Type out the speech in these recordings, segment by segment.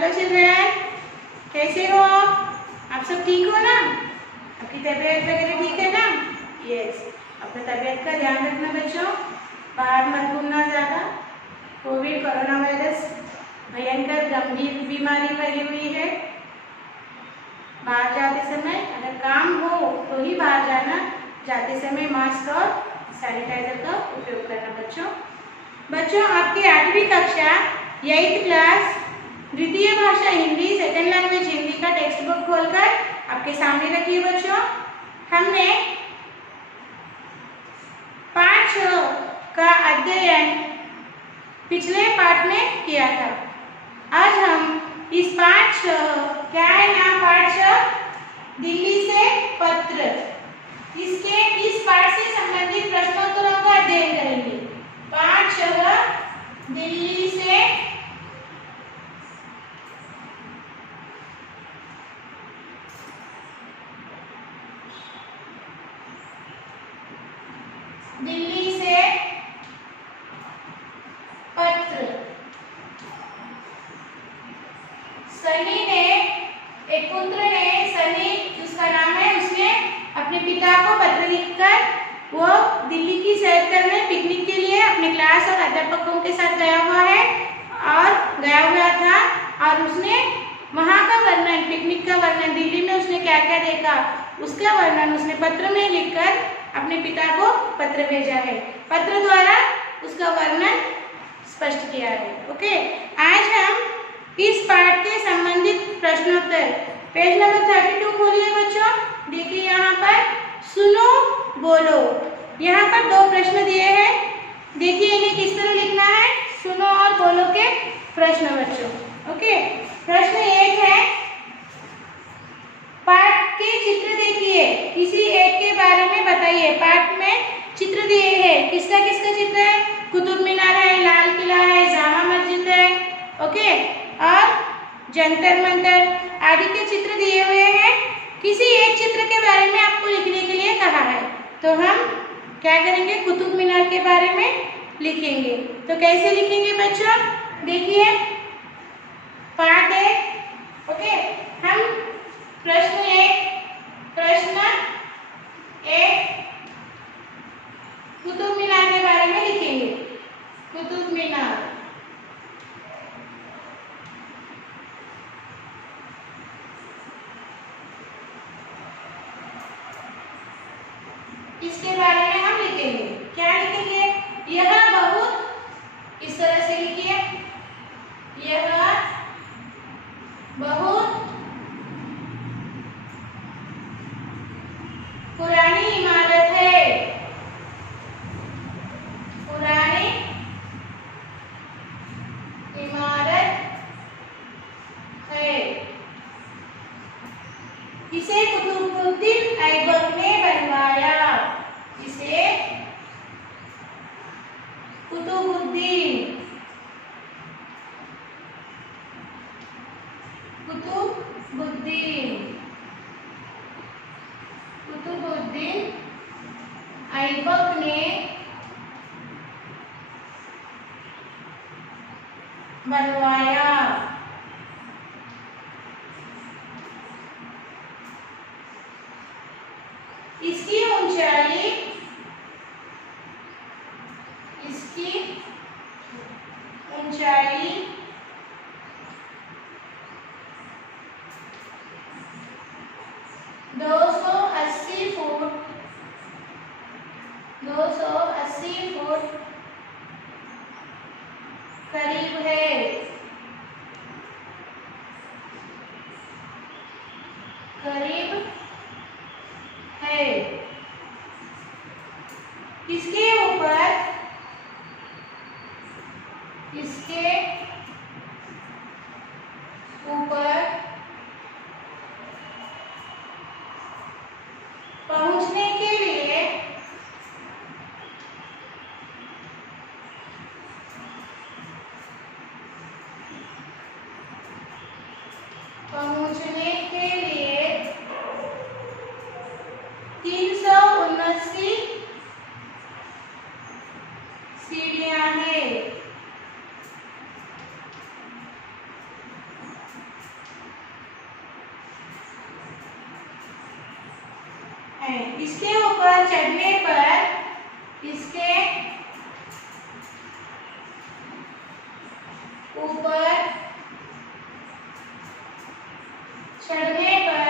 Hello children, कैसे हो आप सब? ठीक हो ना? आपकी तबीयत वगैरह ठीक है ना? यस, अपने तबीयत का ध्यान रखना बच्चों, बाहर मत घूमना ज़्यादा। कोविड कोरोना वायरस भयंकर गंभीर बीमारी फैली हुई है। बाहर जाते समय अगर काम हो तो ही बाहर जाना, जाते समय मास्क और सैनिटाइजर का उपयोग करना बच्चों आपकी 8वीं कक्षा 8th क्लास द्वितीय भाषा हिंदी सेकंड लैंग्वेज हिंदी का टेक्स्ट बुक खोलकर आपके सामने रखिए बच्चों। हमने पाठ 6 का अध्ययन पिछले पाठ में किया था। आज हम इस पाठ 6, क्या है ना पाठ 6, दिल्ली से पत्र, इस पाठ से संबंधित प्रश्नोत्तरों का अध्ययन करेंगे। पाठ 6 दिल्ली से पत्र। सनी ने, एक पुत्र ने, सनी उसका नाम है, उसने अपने पिता को पत्र लिखकर वो दिल्ली की सैर करने पिकनिक के लिए अपने क्लास और अध्यापकों के साथ गया हुआ था और उसने वहाँ का वर्णन, पिकनिक का वर्णन, दिल्ली में उसने क्या क्या देखा उसका वर्णन उसने पत्र में लिखकर अपने पिता को पत्र भेजा है। पत्र द्वारा उसका वर्णन स्पष्ट किया है। ओके, आज हम इस पाठ के संबंधित प्रश्नोत्तर पेज नंबर 32 खोलिए बच्चों। देखिए यहाँ पर सुनो बोलो, यहाँ पर 2 प्रश्न दिए हैं। देखिए इन्हें किस तरह लिखना है, सुनो और बोलो के प्रश्न बच्चों। ओके, प्रश्न 1 है, पाठ के चित्र देखिए, किसी एक के बारे में बताइए। पाठ में चित्र दिए हैं, किसका किसका चित्र है? कुतुब मीनार है, लाल किला है, जामा मस्जिद है, ओके, और जंतर मंतर आदि के चित्र दिए हुए हैं। किसी एक चित्र के बारे में आपको लिखने के लिए कहा है, तो हम क्या करेंगे? कुतुब मीनार के बारे में लिखेंगे। तो कैसे लिखेंगे बच्चों? देखिए पाठ 1, ओके, हम प्रश्न 1 कुतुब मीनार के बारे में लिखेंगे। कुतुब मीनार, इसके बारे में हम लिखेंगे। क्या लिखेंगे? यह बहुत, इस तरह से लिखिए, यह बहुत पुरानी इमारत है। पुरानी इमारत है। इसे कुतुबुद्दीन ऐबक ने बनवाया। इसे कुतुबुद्दीन ऐबक ने बनवाया। इसकी ऊंचाई 280 फुट करीब है। इसके ऊपर पहुंचने के लिए है। इसके ऊपर चढ़ने पर, इसके ऊपर चढ़ने पर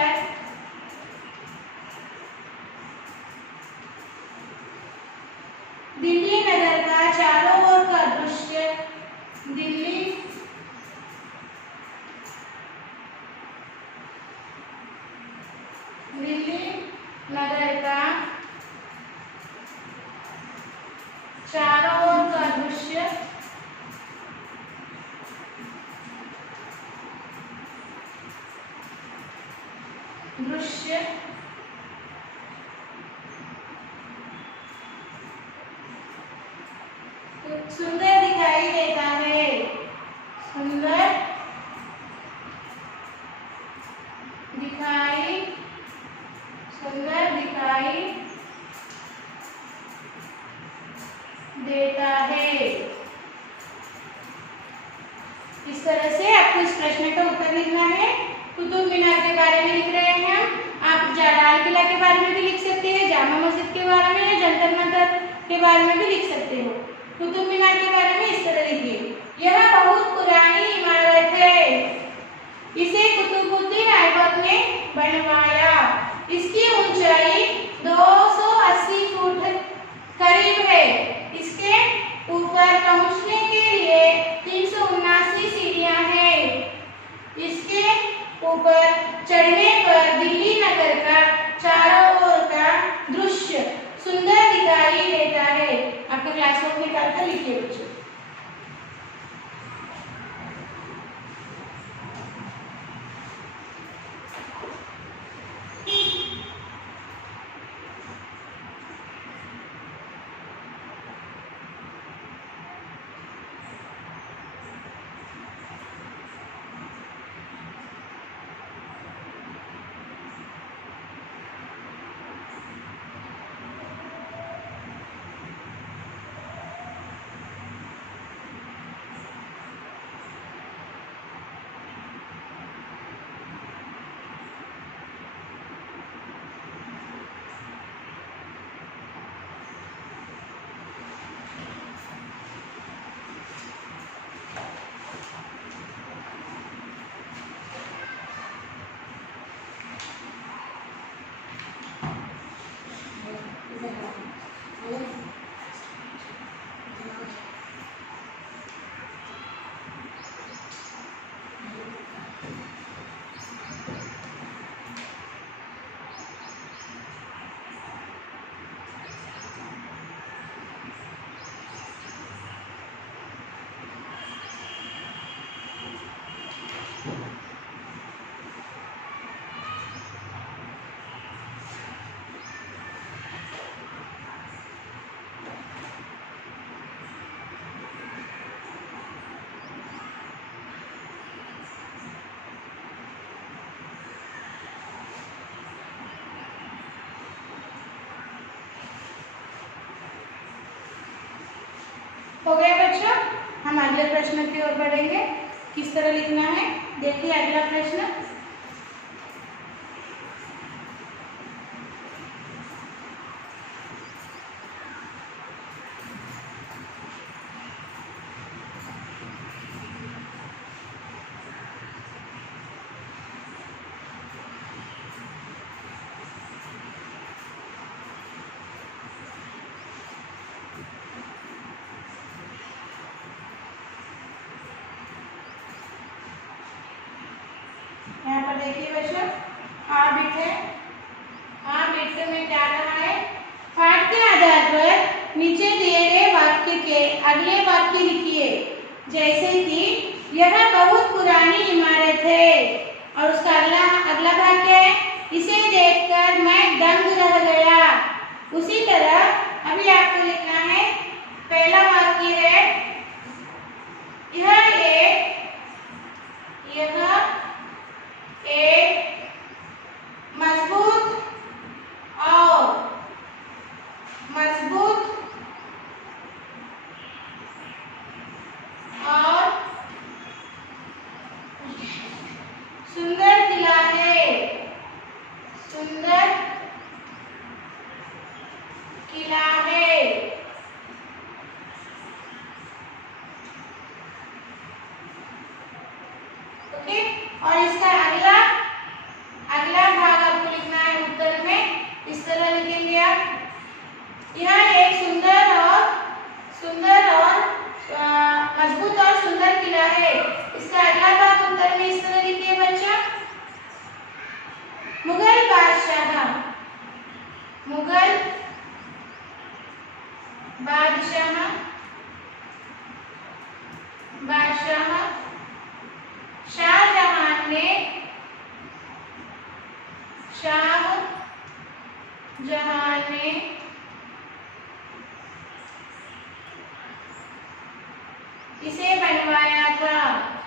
दिल्ली नगर का चारों ओर का दृश्य, दिल्ली नगर का चारों ओर का दृश्य सुंदर दिखाई देता है। सुंदर दिखाई देता है। इस तरह से आपको इस प्रश्न का उत्तर लिखना है। कुतुब मीनार के बारे में लिख रहे हैं हम। आप लाल किला के बारे में भी लिख सकते हैं, जामा मस्जिद के बारे में, या जंतर मंतर के बारे में भी लिख सकते हो। कुतुब मीनार के बारे में इस तरह लिखिए, यह बहुत पुरानी इमारत है, इसे कुतुबुद्दीन ऐबक ने बनवाया। इसकी ऊंचाई 280 फुट करीब है। इसके ऊपर पहुंचने के लिए 379 सीढ़ियां हैं। इसके ऊपर चढ़ने पर दिल्ली नगर का चारों ओर का दृश्य सुंदर दिखाई देता है। आपके क्लासवर्क निकाल कर लिखिए बच्चों। हो गया बच्चों? हम अगले प्रश्न की ओर बढ़ेंगे। किस तरह लिखना है देखिए अगला प्रश्न। यहाँ पर देखिए बच्चों, आ बिट है। आ बिट में क्या रहा है, पाठ के आधार पर नीचे दिए गए वाक्य के अगले वाक्य लिखिए। जैसे कि यह बहुत पुरानी इमारत है, और उसका अगला वाक्य है, इसे देखकर मैं दंग रह गया। उसी तरह अभी आपको लिखना है, पहला वाक्य है, यह एक मजबूत और सुंदर किला है। सुंदर ओके। और इसका अगला अगला भाग आपको लिखना है उत्तर में, इस तरह लिखेंगे आप। यह एक सुंदर और मजबूत और सुंदर किला है। इसका अगला भाग उत्तर में इस तरह लिखिए बच्चा। मुगल बादशाह शाहजहां ने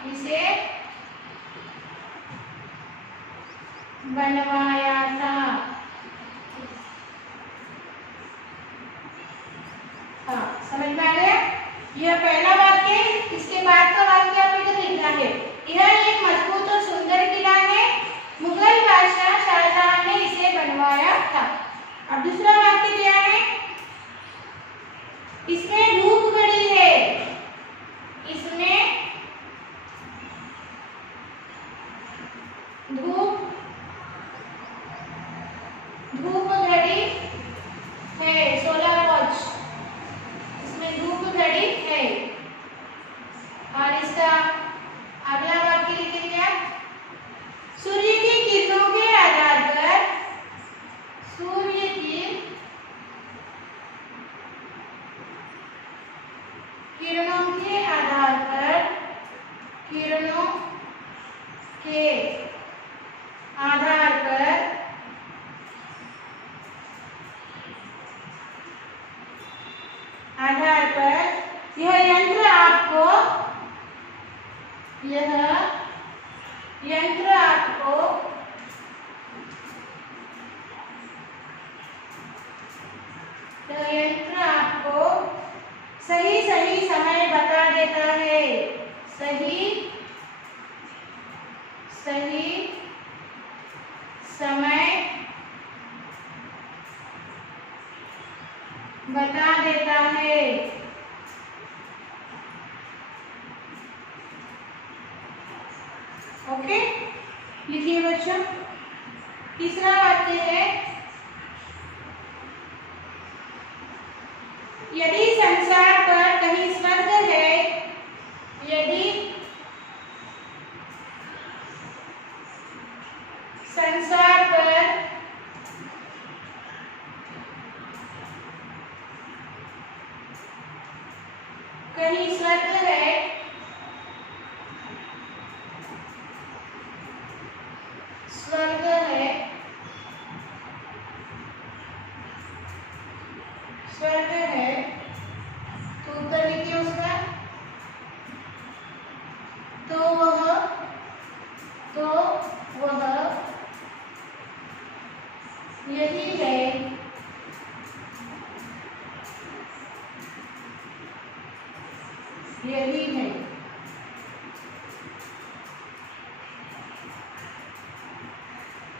इसे बनवाया था। हाँ, समझ में आ गया? यह पहला वाक्य। इसके बाद का वाक्य आपको इधर लिखना है। यह एक मजबूत और सुंदर किला है। मुगल बादशाह शाहजहां ने इसे बनवाया था। अब दूसरा वाक्य क्या है? इसमें धूप घड़ी है। इसमें धूप घड़ी है, सोलर वॉच। इसमें धूप घड़ी है। और इसका अगला वाक्य लिखेंगे आप। सूर्य की किरणों के आधार पर यह यंत्र आपको सही समय बता देता है। सही समय बता देता है। ओके, लिखिए बच्चों। तीसरा वाक्य है, यदि संसार पर कहीं स्वर्ग है, यदि संसार पर कहीं स्वर्ग है, तो उत्तर लिखिए उसका। तो वह यही है।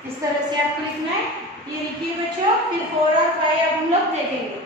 इस तरह से आपको लिखना है। ये लिखिए बच्चों। फिर 4 और 5 अब हम लोग देखेंगे।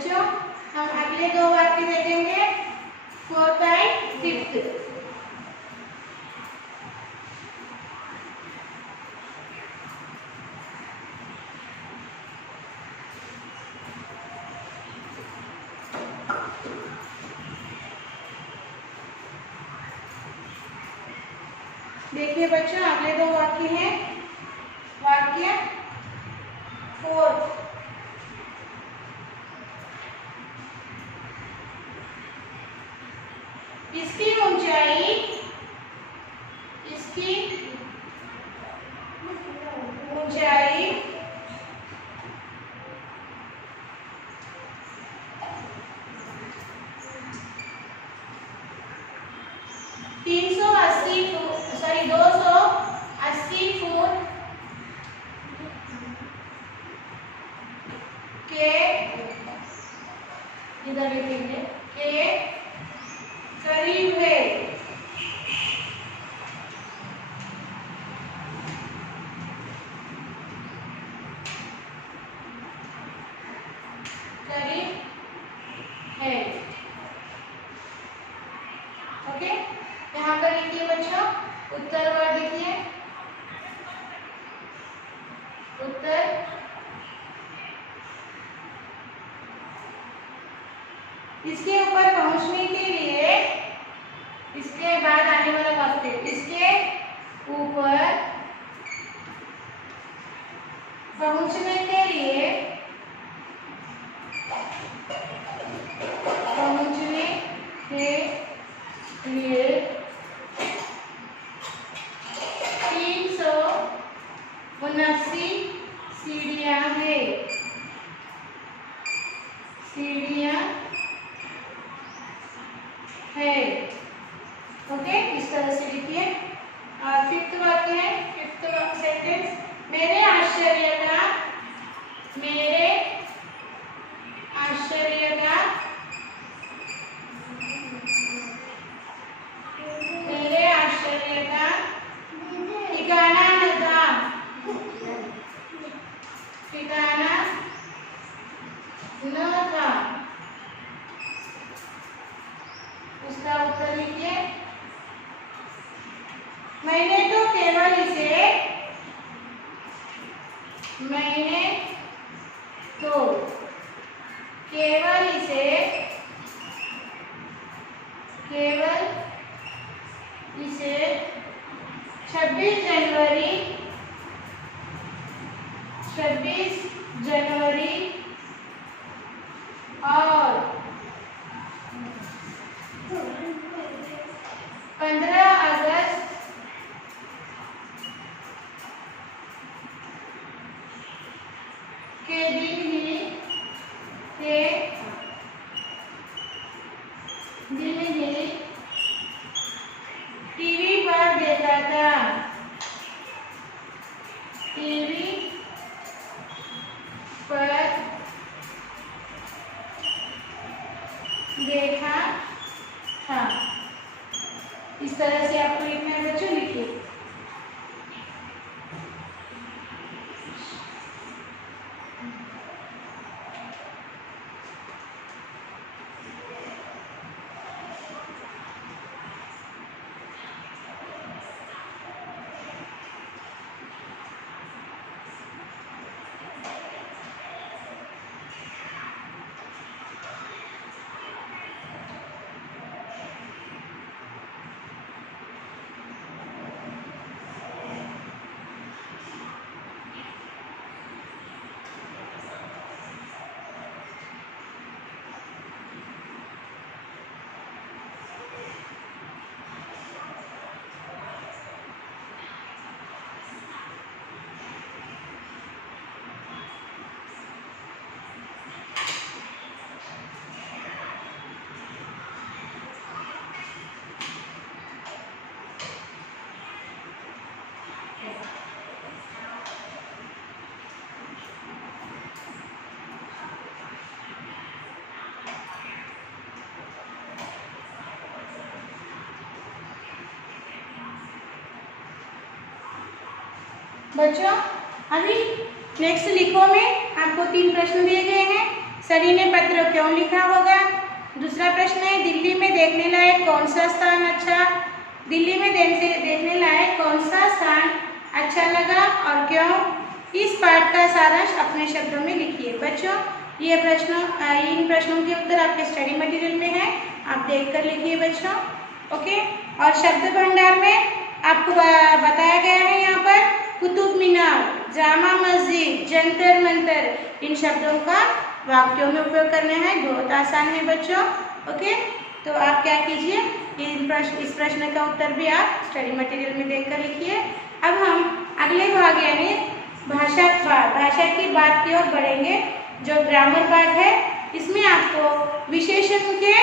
बच्चों हम अगले दो वाक्य देखेंगे 4th and 5th। देखिए बच्चों अगले दो वाक्य हैं। वाक्य 4, इसकी ऊंचाई 280 फुट के इधर लिखेंगे के करीब है। करीब है। ओके, यहाँ पर लिखिए बच्चों उत्तर वर्ड लिखिए। उत्तर इसके ऊपर पहुंचने के लिए, इसके बाद आने वाला वाक्य, इसके ऊपर पहुंचने के लिए 379 सीढ़ियां है। सीढ़ियां है। ओके, इस तरह से लिखिए। और 5th वाक्य है, 5th सेंटेंस, मेरे आश्चर्य का ठिकाना न था। उसका उत्तर लिखिए। मैंने तो केवल इसे केवल इसे 26 जनवरी और 15 अगस्त के दिन ही टीवी पर देखा था। टीवी पर देखा था। इस तरह से आपको लिखना है बच्चों, लिखिए। बच्चों अभी नेक्स्ट लिखो में आपको 3 प्रश्न दिए गए हैं। सनी ने पत्र क्यों लिखा होगा। दूसरा प्रश्न है दिल्ली में देखने लायक कौन सा स्थान अच्छा, दिल्ली में देखने लायक कौन सा स्थान अच्छा लगा और क्यों। इस पाठ का सारांश अपने शब्दों में लिखिए। बच्चों ये इन प्रश्नों के उत्तर आपके स्टडी मटेरियल में है, आप देखकर लिखिए बच्चों। ओके, और शब्द भंडार में आपको बताया गया है यहाँ पर कुतुब मीनार, जामा मस्जिद, जंतर मंतर, इन शब्दों का वाक्यों में उपयोग करना है। बहुत आसान है बच्चों। ओके, तो आप क्या कीजिए इस प्रश्न का उत्तर भी आप स्टडी मटेरियल में देखकर लिखिए। अब हम अगले भाग यानी भाषा की बात की ओर बढ़ेंगे, जो ग्रामर पार्ट है। इसमें आपको विशेषण के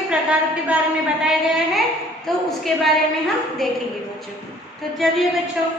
प्रकारों के बारे में बताया गया है, तो उसके बारे में हम देखेंगे बच्चों। तो चलिए बच्चों,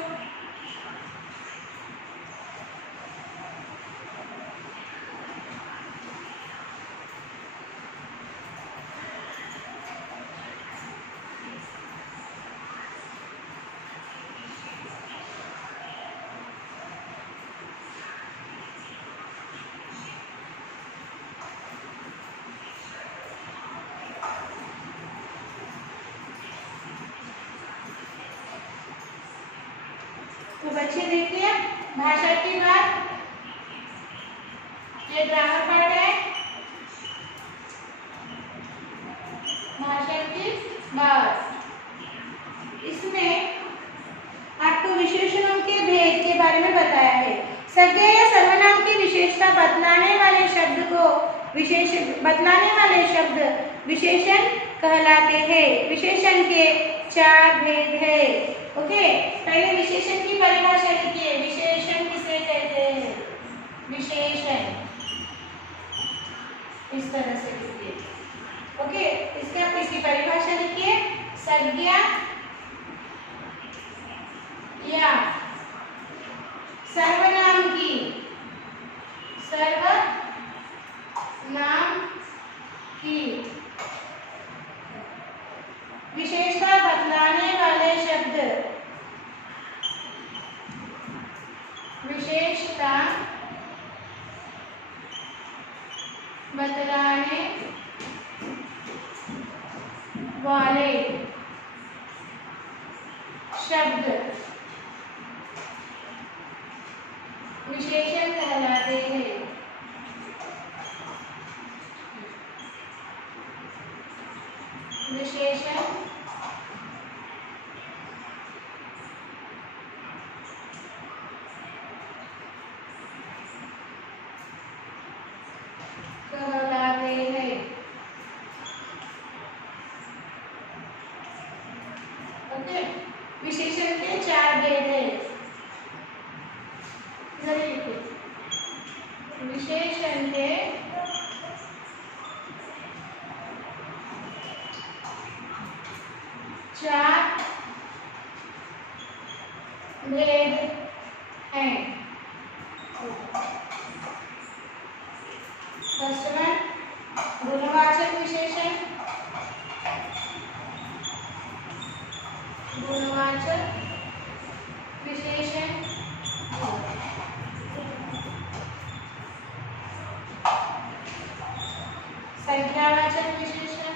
तो बच्चे देखिए भाषा की बात, ये ग्रामर पार्ट है। भाषा की बात, इसमें आपको विशेषणों के भेद के बारे में बताया है। संज्ञा या सर्वनाम की विशेषता बतलाने वाले शब्द विशेषण कहलाते हैं। विशेषण के 4 भेद है। ओके, पहले विशेषण की परिभाषा लिखिए। विशेषण किसे कहते हैं? विशेषण इस तरह से लिखिए। ओके, इसकी परिभाषा लिखिए। संज्ञा या सर्वनाम की विशेषता बतलाने वाले शब्द विशेषता बतलाने वाले शब्द विशेषण कहलाते हैं। विशेषण कहलाते हैं। ओके, विशेषण के 4 भेद हैं। विशेषण के 4 भेद हैं। फर्स्ट वन गुणवाचक विशेषण। गुणवाचक विशेषण, संख्यावाचक विशेषण,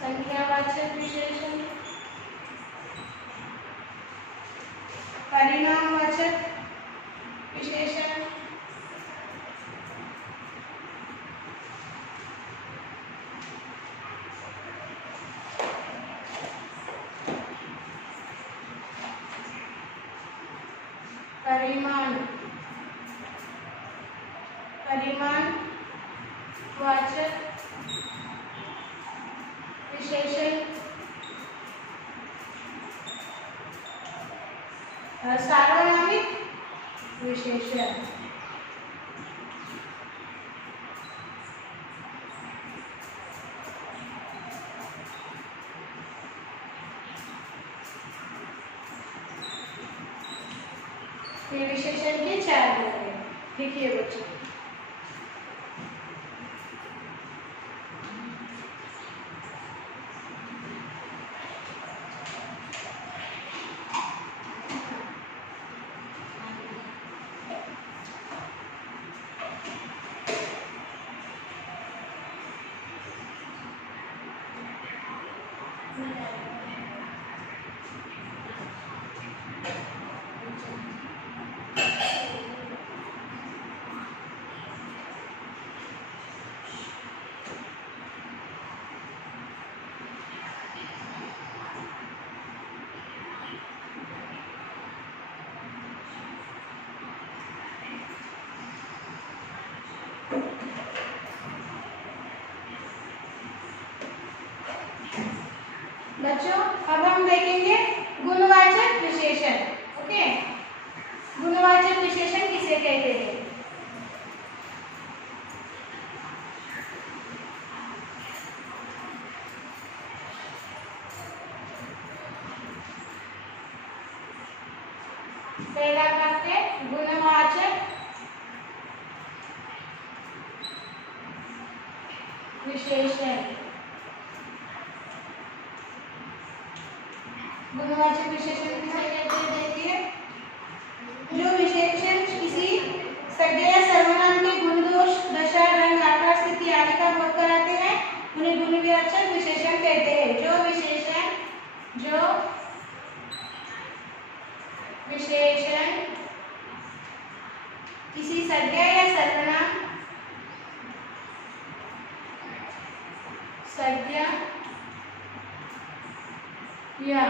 संख्यावाचक विशेषण, परिणामवाचक विशेषण, परिमाणवाचक विशेषण, सार्वनामिक विशेषण। ये विशेषण के 4 भेद हैं। देखिए बच्चों, बच्चों अब हम देखेंगे गुणवाचक विशेषण। ओके, गुणवाचक विशेषण किसे कहते हैं? पहला पाठ है गुणवाचक विशेषण। गुणवाचक विशेषण किसे कहते हैं? देखिए, जो विशेषण किसी संज्ञा या सर्वनाम के गुण, दोष, दशा, रंग, आकार, स्थिति आदि का बोध कराते हैं उन्हें गुणवाचक विशेषण कहते हैं। जो विशेषण किसी संज्ञा या सर्वनाम या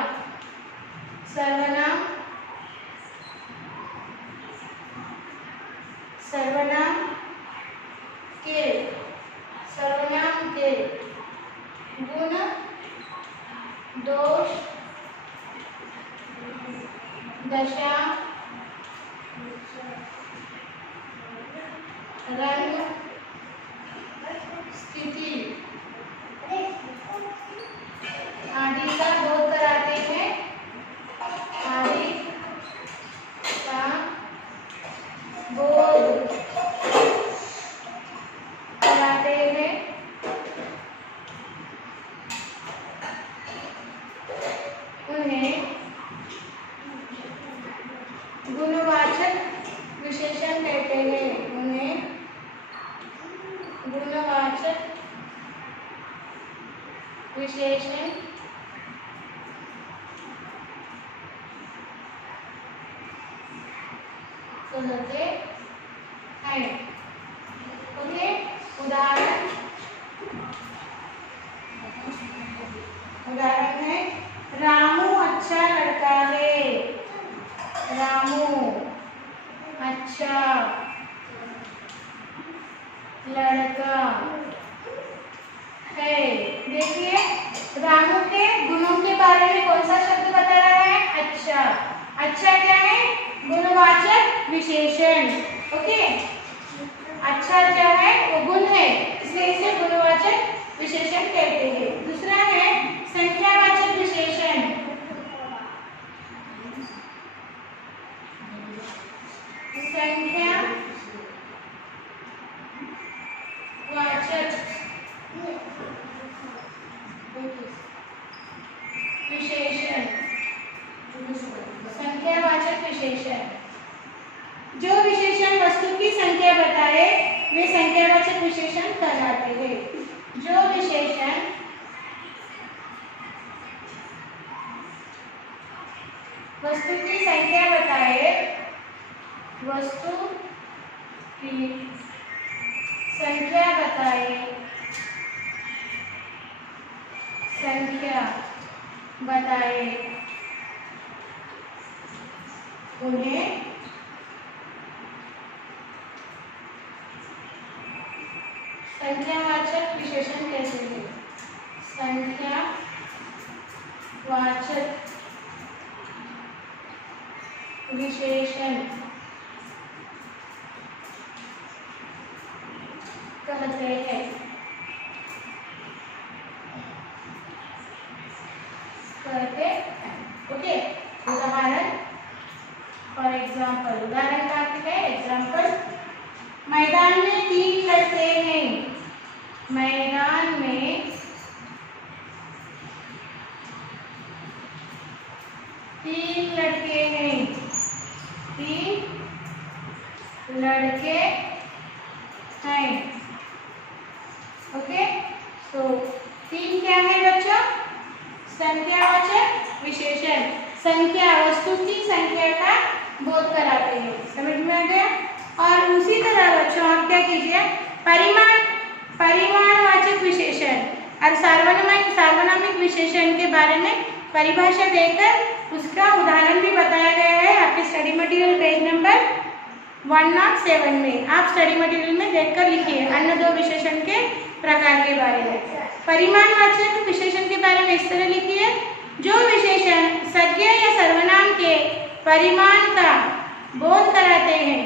सर्वनाम के गुण, दोष, दशा, रंग, स्थिति आदि का बोध कराते हैं, आदि का बोध कराते हैं उन्हें गुणवाचक विशेषण कहते हैं। उन्हें गुणवाचक विशेषण कहते हैं। ओके, उदाहरण है रामू अच्छा लड़का है। रामू अच्छा लड़का है। देखिए, रामू के गुणों के बारे में कौन सा शब्द बता रहा है? अच्छा। अच्छा क्या है? गुणवाचक विशेषण। ओके, अच्छा क्या है? वो गुण है, इसलिए इसे गुणवाचक विशेषण कहते हैं। दूसरा है संख्यावाचक विशेषण। संख्यावाचक विशेषण। संख्यावाचक विशेषण, जो विशेषण वस्तु की संख्या बताए वे संख्यावाचक विशेषण कहलाते हैं। जो विशेषण वस्तु की संख्या बताए, वस्तु की संख्या बताए, उन्हें संख्यावाचक विशेषण कहते हैं। संख्यावाचक विशेषण कहते हैं। ओके, उदाहरण फॉर एग्जाम्पल, उदाहरण का अर्थ है एग्जाम्पल। मैदान में 3 लड़के हैं। मैदान में 3 लड़के हैं। 3 लड़के हैं। ओके, तो 3 क्या है बच्चों? संख्या, वस्तु की संख्या का बोध कराते हैं। समझ में आ गया। और उसी तरह बच्चों आप क्या कीजिए, परिमाणवाचक विशेषण और सार्वनामिक विशेषण के बारे में परिभाषा देकर उसका उदाहरण भी बताया गया है आपके स्टडी मटेरियल पेज नंबर 107 में। आप स्टडी मटेरियल में देखकर लिखिए अन्य दो विशेषण के प्रकार के बारे में। परिमाणवाचक विशेषण के बारे में इस तरह लिखिए, जो विशेषण संज्ञा या सर्वनाम के परिमाण का बोध कराते हैं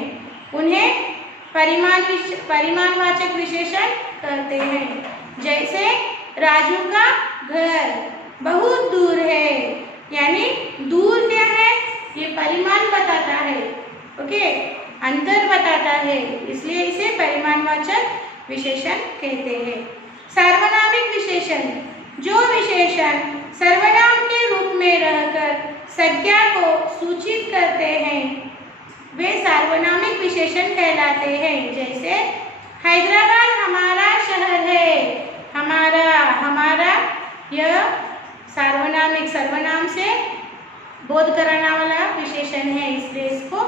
उन्हें परिमाणवाचक विशेषण कहते हैं। जैसे राजू का घर बहुत दूर है, यानी दूर क्या है, ये परिमाण बताता है। ओके, अंतर बताता है, इसलिए इसे परिमाणवाचक विशेषण कहते हैं। सार्वनामिक विशेषण, जो विशेषण सर्वनाम के रूप में रहकर संज्ञा को सूचित करते हैं वे सार्वनामिक विशेषण कहलाते हैं। जैसे हैदराबाद हमारा शहर है, हमारा यह सर्वनाम से बोध कराने वाला विशेषण है, इसलिए इसको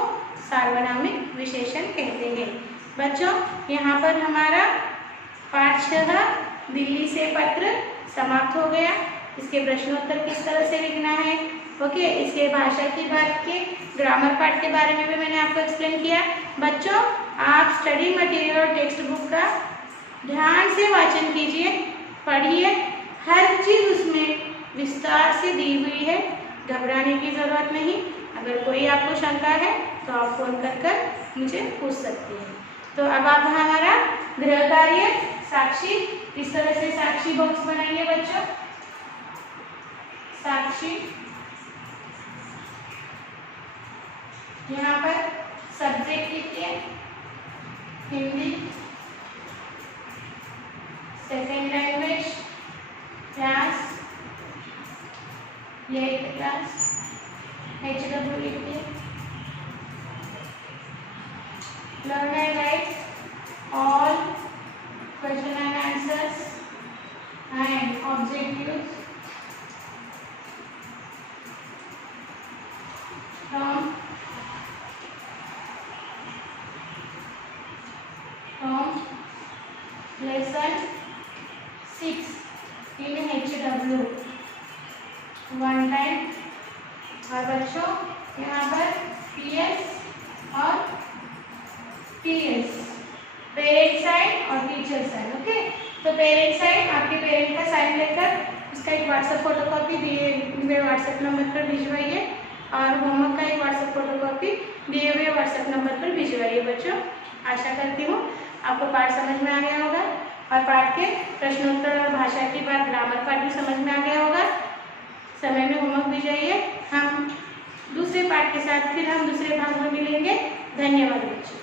सार्वनामिक विशेषण कहते हैं। बच्चों, यहाँ पर हमारा पाठ 6 दिल्ली से पत्र समाप्त हो गया। इसके प्रश्नोत्तर किस तरह से लिखना है, ओके, इसके भाषा की बात के ग्रामर पार्ट के बारे में भी मैंने आपको एक्सप्लेन किया। बच्चों, आप स्टडी मटेरियल और टेक्स्ट बुक का ध्यान से वाचन कीजिए, पढ़िए, हर चीज़ उसमें विस्तार से दी हुई है, घबराने की ज़रूरत नहीं। अगर कोई आपको शंका है तो आप फ़ोन कर मुझे पूछ सकती हैं। तो अब आप हमारा गृह कार्य साक्षी, इस तरह से साक्षी बॉक्स बनाइए बच्चों। साक्षी, यहाँ पर सब्जेक्ट लिखिए Hindi, second language class 8th class, HW लिखिए, learn and right all question and answers and objectives from lesson 6 in HW one time। और बच्चों यहाँ पर PS और TS, पेरेंट साइन और टीचर साइन। ओके, तो पेरेंट साइन आपके पेरेंट का साइन लेकर उसका एक व्हाट्सएप फोटोकॉपी दिए हुए व्हाट्सएप नंबर पर भिजवाइए और होमवर्क का एक व्हाट्सएप फोटोकॉपी दिए हुए व्हाट्सएप नंबर पर भिजवाइए। बच्चों, आशा करती हूँ आपको पाठ समझ में आ गया होगा और पाठ के प्रश्नोत्तर और भाषा की बात ग्रामर पाठ भी समझ में आ गया होगा। समय में होमवर्क भिजवाइए। हम दूसरे पाठ के साथ फिर हम दूसरे भाग में मिलेंगे। धन्यवाद बच्चों।